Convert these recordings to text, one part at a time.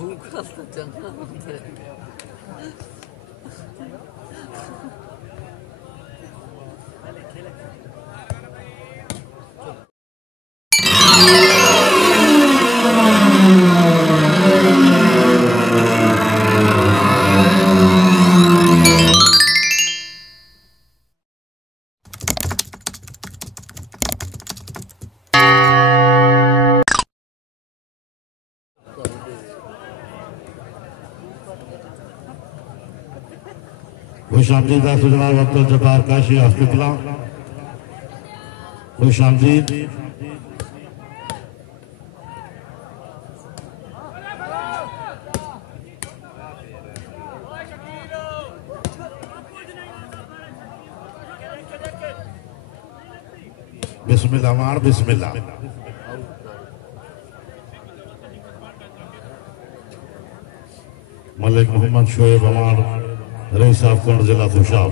भूखा तो चंगा होता है। खुश आमदीद जनाब अब्दुल जब्बार काशी हॉस्पिटल खुश आमदीद। बिस्मिल्लाह मार बिस्मिल्लाह। मलिक मोहम्मद शोएब अमान रईस साहब कुंड जिला खुशाब।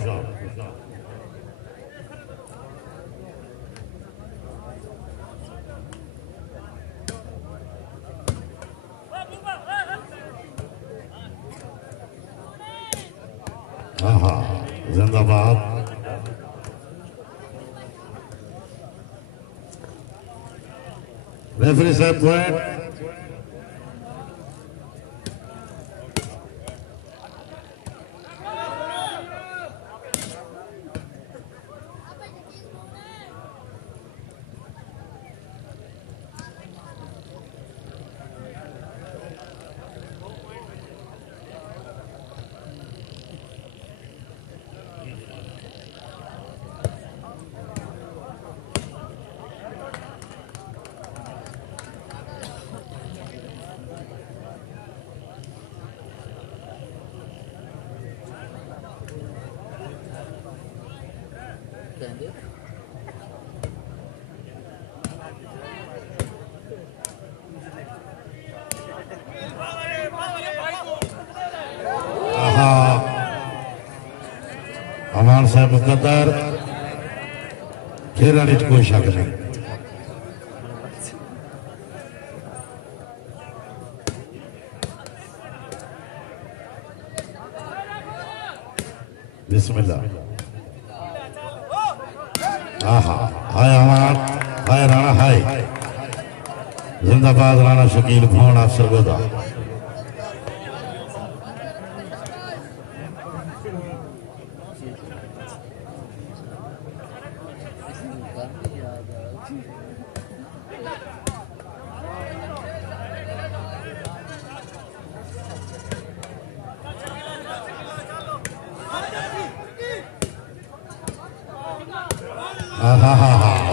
हाँ जिंदाबाद। रेफरी साहब पॉइंट। अमान साहब मुकद्दर खेल कोई शक नहीं। बिस्मिल्लाह। हाय अमान हाय राणा हाय जिंदाबाद राणा शकील भवन आप सरगोदा।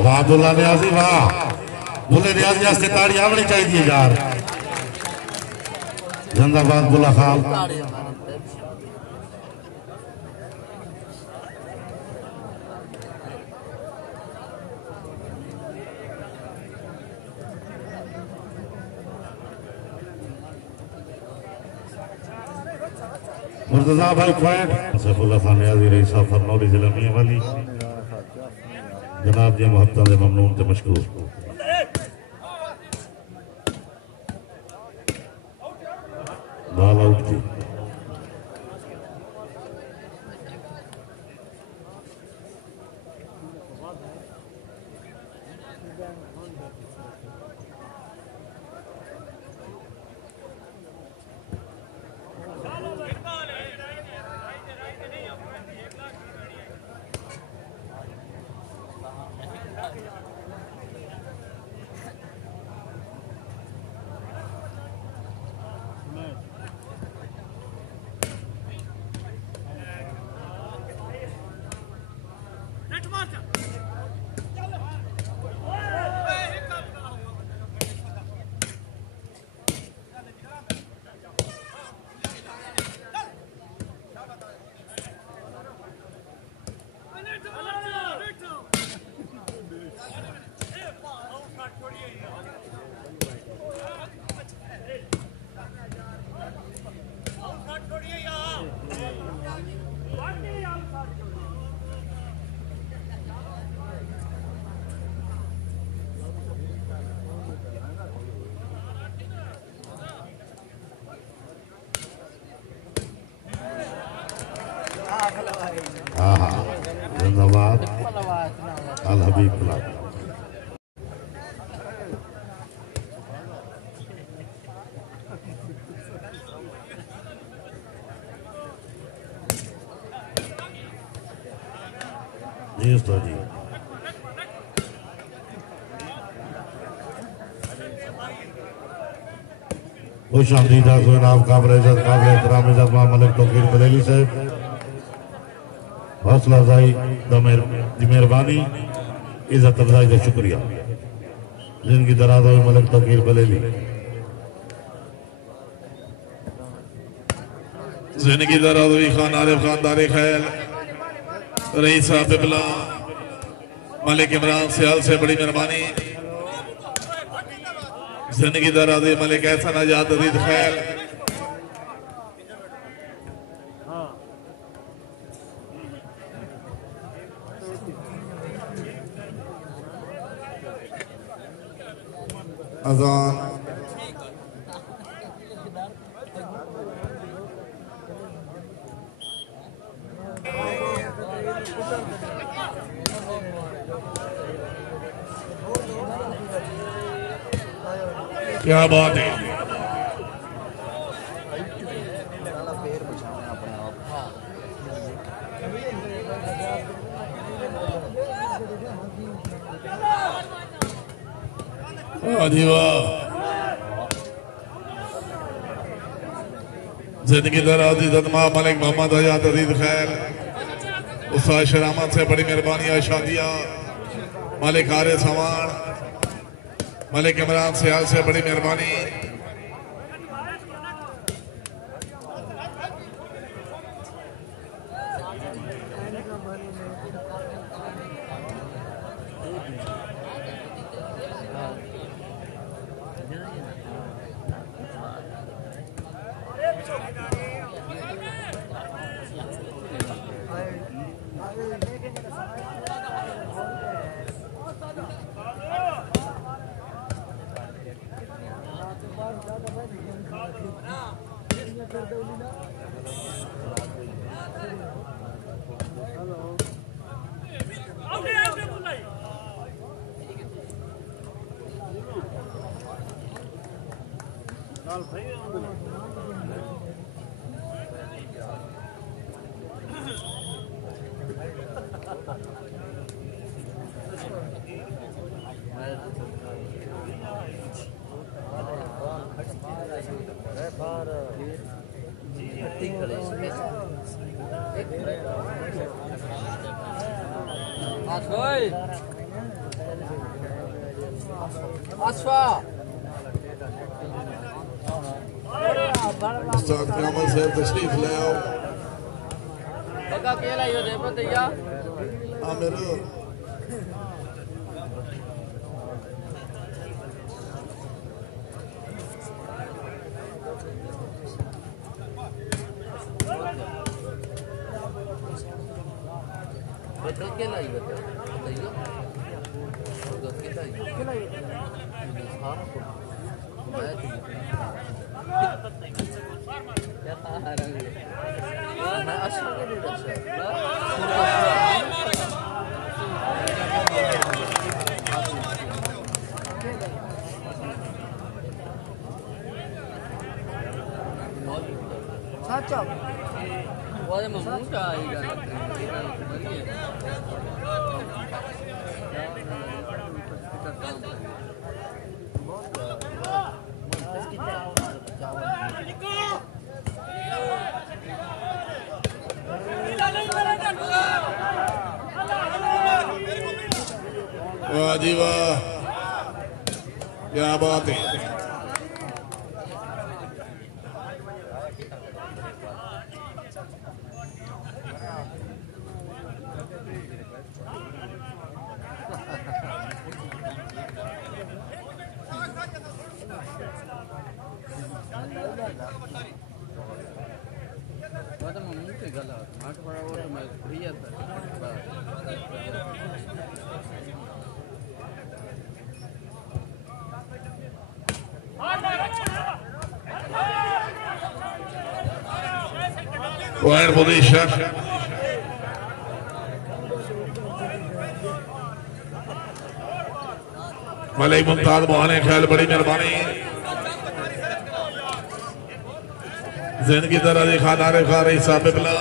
वाह अब्दुल्ला नियाजी वाह बुल्ले नियाजी आस्ते ताड़ी आवनी चाहिए यार। जिंदाबाद बुल्ला खान। मुर्तजा भाई पॉइंट सैफुल्लाह खान नियाजी रईस साहब फरनौली जिला मियां वाली जनाब जी मोहब्बत दे ममनून ते मशकूर। बाल आउट थी। अल हबीब क्लब। जी उस्ताद जी। खुश आमदीद जनाब काबिल इज्जत काबिल एहतराम इज्जत मलिक तौकीर बरेली साहब, हौसला अफजाई की मेहरबानी, इज्जत अफजाई का शुक्रिया। जिनकी दराज हुई मलिक तौकीर बरेली। जिनकी दराज हुई खान आरिफ खानदारी खैल रईस साहब बिबला मलिक इमरान सियाल से बड़ी मेहरबानी। जिंदगी दराज हुई मलिक एहसन आजाद अजीज खैल। अजान क्या बात है। जिंदगी दराज इज्जत मलिक मोहम्मद आजाद अजीज खैर उस्ताद शरामत से बड़ी मेहरबानी। शादिया मलिक हारिस सवान मलिक इमरान सियाल से बड़ी मेहरबानी। तशरीफ ले आओ। वाह जी वाह, क्या बात है। Wide position. मलिक मुमताज मोहने ख्याल बड़ी मेहरबानी जिंदगी तरह खान आरिफ खान रही साबिबला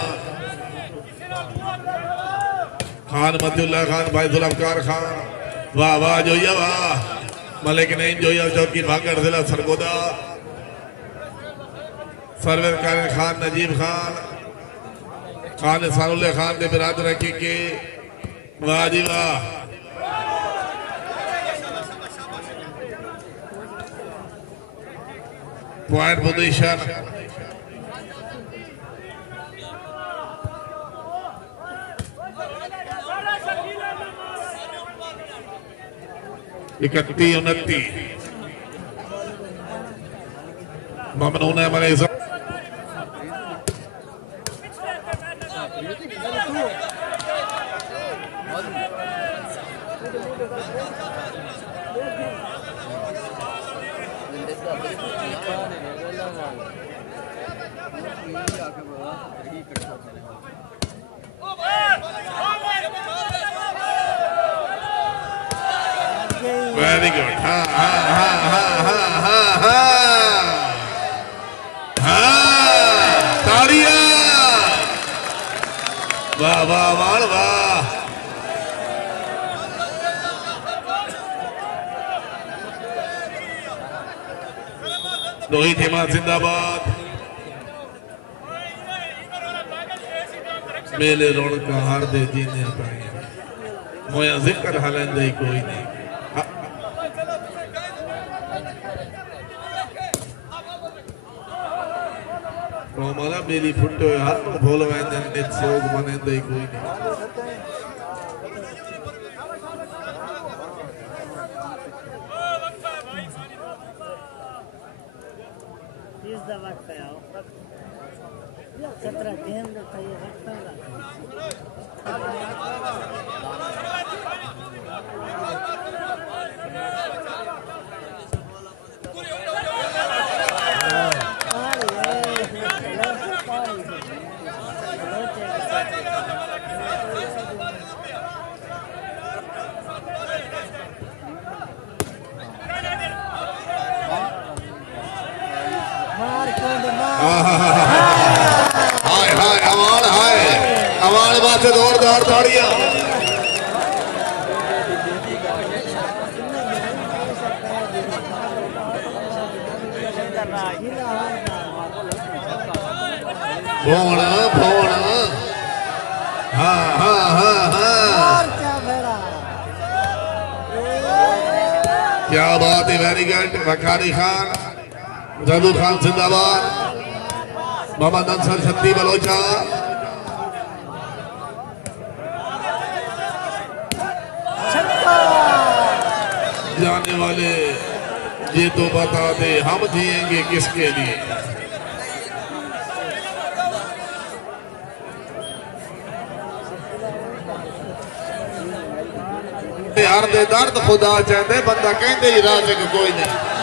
खान मतिउल्लाह खान भाई जुल्फकार खान वाह वाह जोया वाह मलिक ने जोया चौकी भागड़ जिला सरगोदा सरवर खान नजीब खान खान सानुल्लाह खान के बिरादर के वाह जी वाह पॉइंट पोजीशन इकट्ठी 29 ममनून है हमारे वेरी गुड हाँ हाँ हाँ हाँ हाँ हाँ हाँ हाँ ताड़ियां वाह वाह वाह वाह रोहित हिमा जिंदाबाद मेले रौनक हार दे जीने पाए मोया जिक्र हालेंदे कोई नहीं हमारा मेरी फुट्टो हर भोल वैंदे नित सोग बनेंदे कोई नहीं इस दवा पे आओ 17 गेम में तो ये रखता हाय हाय अवान हाय अवान बात जोरदार ताड़ियां भोना भोना हाँ हाँ हाँ हाँ क्या बात है वेरी गुड वकारी खान जादू खान जिंदाबाद मोहम्मद अंसर छत्ती बलोचा जाने वाले ये तो बता दे हम जिएंगे किसके लिए हर दे दर्द खुदा चाहते बंदा कहते ही राज़िक कोई नहीं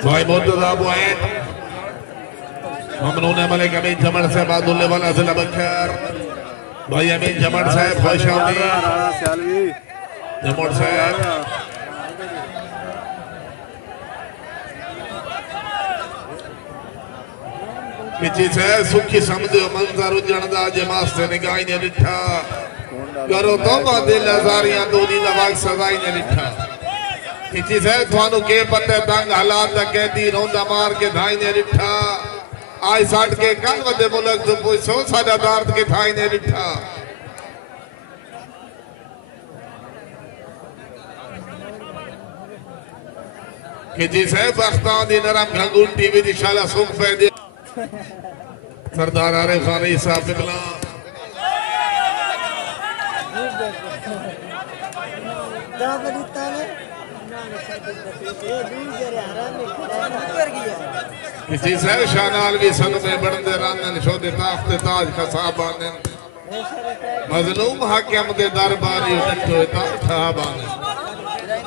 भाई मुर्तजा पॉइंट ममनून मलिक अमीन जमर साहब आदुल्ले वाला जिला बखर भाई अमीन जमर साहब खुशामदी जमर साहब पिछी से सुखी समझो मंजर उजड़दा जमात से निगाह ने लिठा करो तो दिल हजारियां दूनी लवाक सजाई ने लिठा पिछी से थानू के पते तंग हालात कहती रोंदा मार के धाई ने लिठा आज साठ के कल वदे मुल्क तो कोई सो सादा दर्द के थाई ने लिठा कि जिसे बख्तां दी नरम घंगुंटी भी दिशाला सुख पे दे सरदार आरिफ खान साहब बिगला दावरी ताले किसी से शानाल भी सन में बढ़ते रानन शोदे ताख्ते ताज का साहबान मजलूम हाकिम दे दरबारी उठो ताखाबान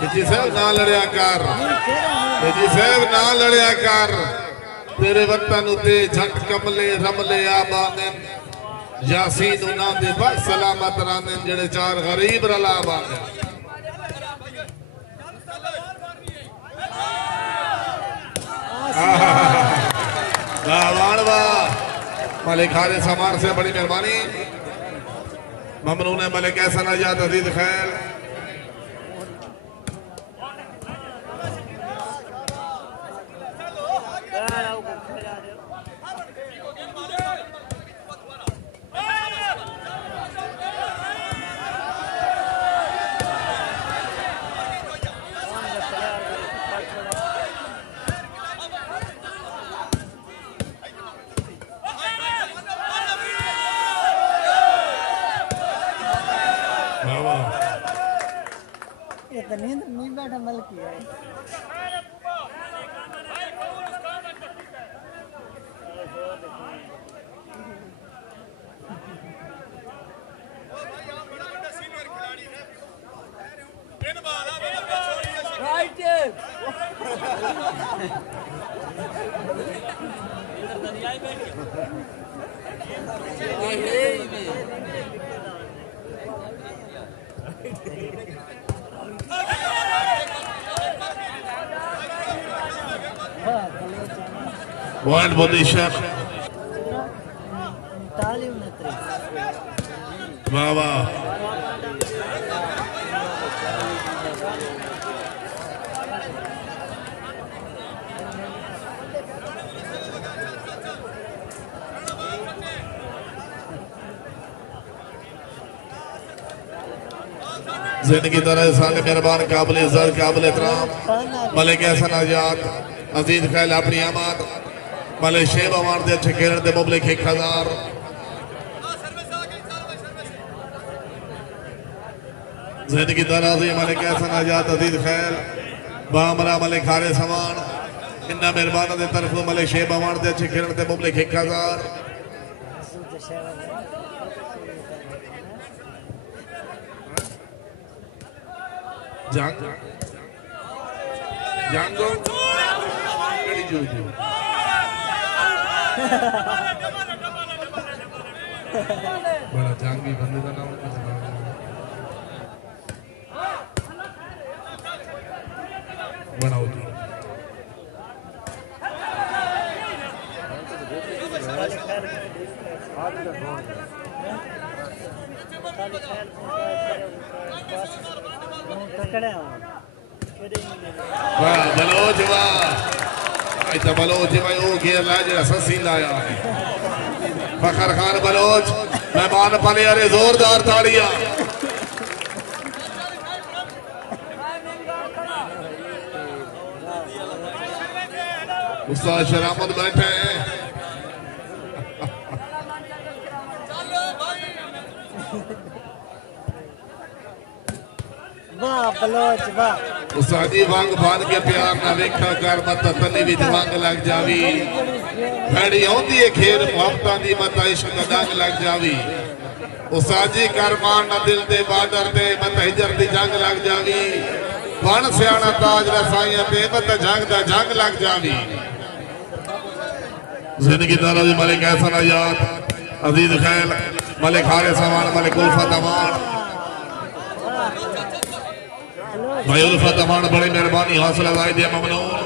किसी से ना लड़या कर किसी से ना लड़या कर तेरे वतन उते झट कमले रमले आबान यासीन ना दे बख सलामत रानन जड़े चार गरीब रला बान मलिक हारे सामान से बड़ी मेहरबानी ममनून है मलिक ऐसा नजात अजीज खैर नहीं बैठा मलिक है पॉइंट पोजीशन वाह वाह जिंदगी तरह साले मेहरबान काबिल इज्जत काबिल एहतराम मलिक एहसन आजाद अजीज खैल अपनी आमद मलिक शेब अवार दे अच्छे खेल दे मुबलिक 1000 जिंदगी तरह से मलिक एहसन आजाद अजीज खैल बामरा मलिक हारे समान इन्ना मेहरबान दे तरफ मलिक शेब अवार दे अच्छे खेल दे मुबलिक 1000 जंग जंगो कड़ी जोजो बड़ा जंगी बंदे का नाम बनाओ जी वाह बलोच वाह इतना बलोच भाई वो घेर लाया जरा सस्सी लाया फखर खान बलोच मेहमान पाले अरे जोरदार ताड़ियां उस्ताद शरामत बैठे हैं वाह बलोच वाह उस्तादी वांग बांध के प्यार ना वेखा कर मत तनी भी वांग लग जावी भड़ी होंदी है खेर मोहब्बतां दी मत इश्क दा डंग लग जावी उस्तादी कर मान ना दिल दे बादर दे मत हिजर दी जंग लग जावी बन सियाणा ताज रसाइयां ते मत जंग दा जंग लग जावी जिंदगी दारा दी मलिक एहसन आजाद अजीज खैल मलिक हारे समान मलिक उल्फत अमान भाई उल्फत अमान बड़ी मेहरबानी हौसला अफजाई दिया ममनून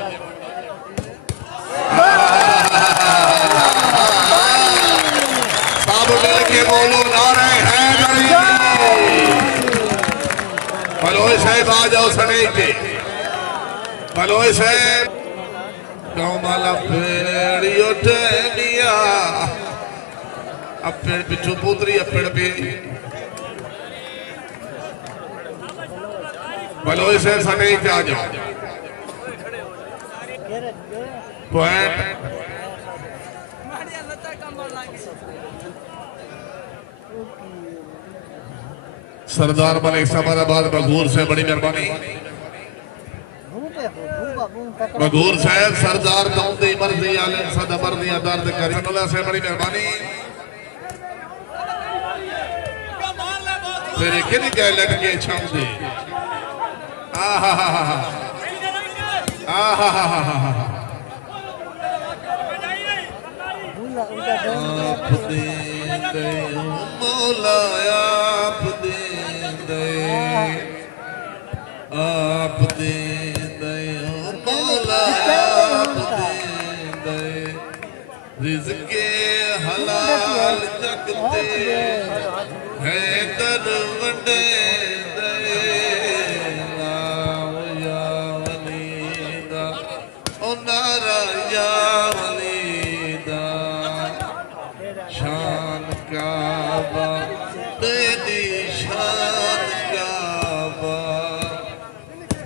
सब मिल के बोलो नारे हैदरी बलोच साहब आ जाओ सने के बलोच साहब कौमाला पेड़ी उठे मिया अब पेड़ पिछू पुत्री अब पेड़ पे बलोच से सने के आ जाओ पॉइंट सरदार मलिक समराबाद बगूर से बड़ी मेहरबानी मगूर साहब सरदार दौंदी मर्जी आलम सदा मर्जी दर्द करीमुल्लाह से बड़ी मेहरबानी फिर किन गए लटके छाऊंदे आहा हा हा आहा हा हा आप दे दे मौला आप दे दे आप दे दे मौला आप दे दे रिज़्क़े हलाल जगते है दर वंडे दे या वलीदा ओ नारा या वलीदा शान काबा तेरी शान काबा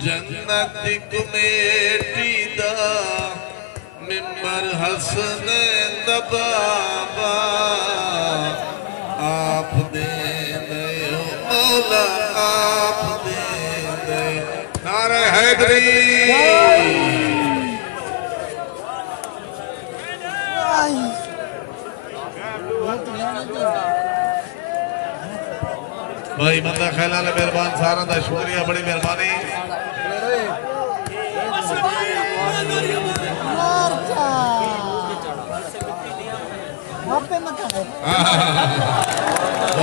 जन्नत कमेटी दा मिंबर हसन दबाबा आप दे दे मौला आप दे दे नारे हैदरी भाई बंदा ख्याल मेहरबान सारा दा शुक्रिया बड़ी मेहरबानी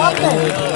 Oke.